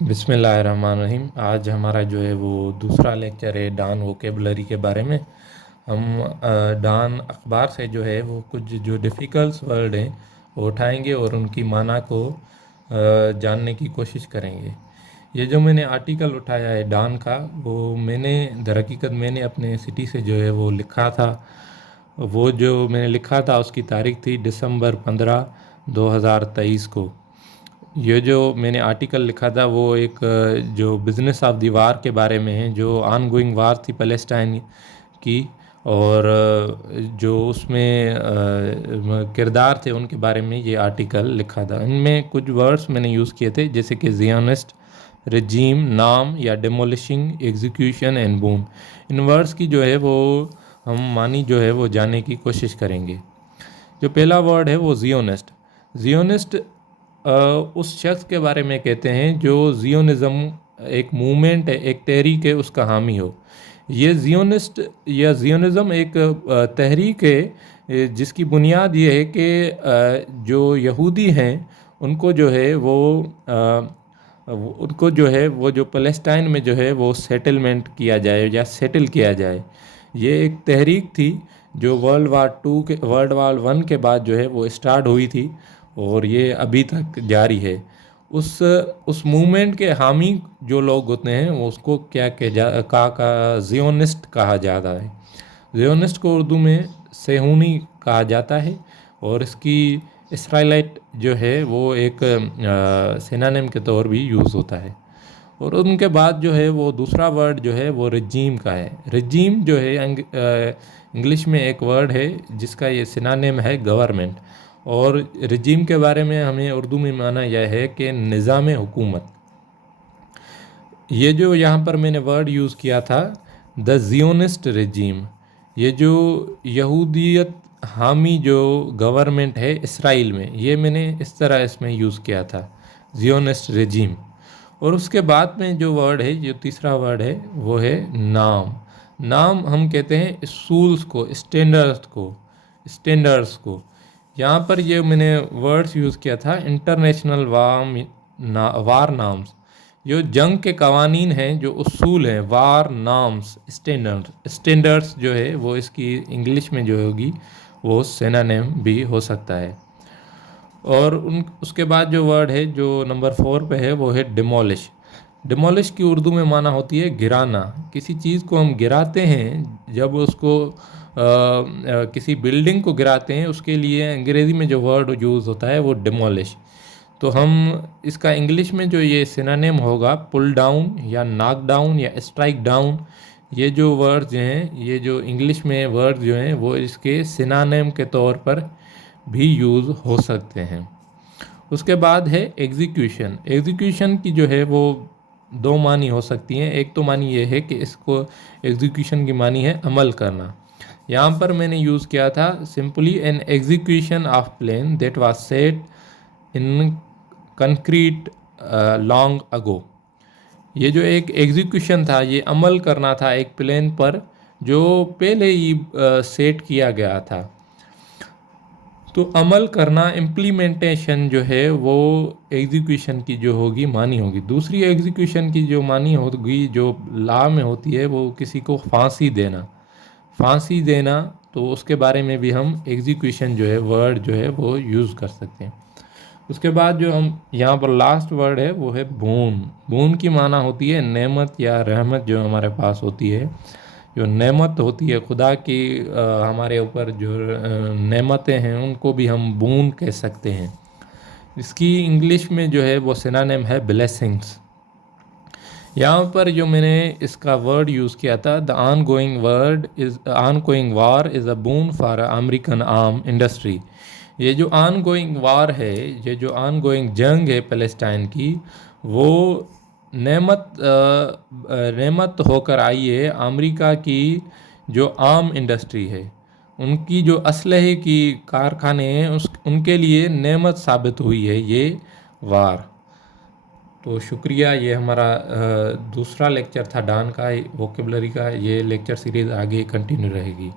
बिस्मिल्लाहिर्रहमानिर्रहीम। आज हमारा जो है वो दूसरा लेक्चर है डान वोकेबलरी के बारे में। हम डान अखबार से जो है वो कुछ जो डिफ़िकल्ट वर्ड हैं वो उठाएंगे और उनकी माना को जानने की कोशिश करेंगे। ये जो मैंने आर्टिकल उठाया है डान का, वो मैंने दरहकीकत मैंने अपने सिटी से जो है वो लिखा था। वो जो मैंने लिखा था उसकी तारीख थी दिसंबर 15, 2023 को। ये जो मैंने आर्टिकल लिखा था वो एक जो बिज़नेस ऑफ द वार के बारे में है, जो ऑन गोइंग वार थी पैलेस्टाइन की। और जो उसमें किरदार थे उनके बारे में ये आर्टिकल लिखा था। इनमें कुछ वर्ड्स मैंने यूज़ किए थे, जैसे कि जियोनिस्ट, रजीम, नाम या डेमोलिशिंग, एग्जीक्यूशन एंड बूम। इन वर्ड्स की जो है वो हम मानी जो है वो जानने की कोशिश करेंगे। जो पहला वर्ड है वो जियोनिस्ट। जियोनिस्ट उस शख्स के बारे में कहते हैं जो जियोनिज़्म एक मूवमेंट है, एक तहरीक है, उसका हामी हो। ये जियोनिस्ट या जियोनिज़्म एक तहरीक है जिसकी बुनियाद ये है कि जो यहूदी हैं उनको जो है उनको जो है वो जो फ़लस्तीन में जो है वो सेटलमेंट किया जाए या सेटल किया जाए। ये एक तहरीक थी जो वर्ल्ड वार 1 के बाद जो है वो स्टार्ट हुई थी और ये अभी तक जारी है। उस मूवमेंट के हामी जो लोग होते हैं वो उसको क्या का जियोनिस्ट कहा जाता है। जियोनिस्ट को उर्दू में सेहूनी कहा जाता है और इसकी इसराइलाइट जो है वो एक सिनोनिम के तौर भी यूज़ होता है। और उनके बाद जो है वो दूसरा वर्ड जो है वो रजीम का है। रजीम जो है इंग्लिश में एक वर्ड है जिसका ये सिनोनिम है गवर्नमेंट। और रजीम के बारे में हमें उर्दू में माना यह है कि निज़ाम हुकूमत। ये जो यहाँ पर मैंने वर्ड यूज़ किया था द जियोनिस्ट रजीम, ये जो यहूदियत हामी जो गवर्नमेंट है इसराइल में, ये मैंने इस तरह इसमें यूज़ किया था, जियोनिस्ट रजीम। और उसके बाद में जो वर्ड है, जो तीसरा वर्ड है वो है नाम। नाम हम कहते हैं असूल्स को, स्टैंडर्ड्स को। यहाँ पर ये मैंने वर्ड्स यूज़ किया था इंटरनेशनल वार नाम्स। जो जंग के कवानीन हैं, जो उसूल हैं, वार नाम्स, स्टैंडर्ड्स जो है वो इसकी इंग्लिश में जो होगी वो सिनोनिम भी हो सकता है। और उसके बाद जो वर्ड है जो नंबर 4 पे है वो है डिमोलिश। डिमोलिश की उर्दू में माना होती है गिराना। किसी चीज़ को हम गिराते हैं, जब उसको किसी बिल्डिंग को गिराते हैं, उसके लिए अंग्रेज़ी में जो वर्ड यूज़ होता है वो डिमोलिश। तो हम इसका इंग्लिश में जो ये सिनोनिम होगा पुल डाउन या नॉक डाउन या स्ट्राइक डाउन। ये जो वर्ड्स हैं, ये जो इंग्लिश में वर्ड जो हैं वो इसके सिनोनिम के तौर पर भी यूज़ हो सकते हैं। उसके बाद है एग्जीक्यूशन। एग्जीक्यूशन की जो है वो दो मानी हो सकती हैं। एक तो मानी ये है कि इसको एग्जीक्यूशन की मानी है अमल करना। यहाँ पर मैंने यूज़ किया था simply an execution of plan that was set in concrete long ago. ये जो एक एग्जीक्यूशन था, ये अमल करना था एक प्लान पर जो पहले ही सेट किया गया था। तो अमल करना, इम्प्लीमेंटेशन जो है वो एग्जीक्यूशन की जो होगी मानी होगी। दूसरी एग्जीक्यूशन की जो मानी होगी जो लॉ में होती है वो किसी को फांसी देना। फांसी देना, तो उसके बारे में भी हम एग्जीक्यूशन जो है वर्ड जो है वो यूज़ कर सकते हैं। उसके बाद जो हम यहाँ पर लास्ट वर्ड है वो है बून। बून की माना होती है नेमत या रहमत जो हमारे पास होती है। जो नेमत होती है खुदा की हमारे ऊपर जो नेमतें हैं उनको भी हम बून कह सकते हैं। इसकी इंग्लिश में जो है वो सिनोनिम है ब्लेसिंग्स। यहाँ पर जो मैंने इसका वर्ड यूज़ किया था the on going war is a boon for American arm industry. ये जो ऑन गोइंग वार है, ये जो ऑन गोइंग जंग है फ़लस्तीन की, वो नेमत होकर आई है अमेरिका की जो आर्म इंडस्ट्री है, उनकी जो असलहे की कारखाने हैं उनके लिए नेमत साबित हुई है ये वार। तो शुक्रिया। ये हमारा दूसरा लेक्चर था डान का वोकेबलरी का। ये लेक्चर सीरीज़ आगे कंटिन्यू रहेगी।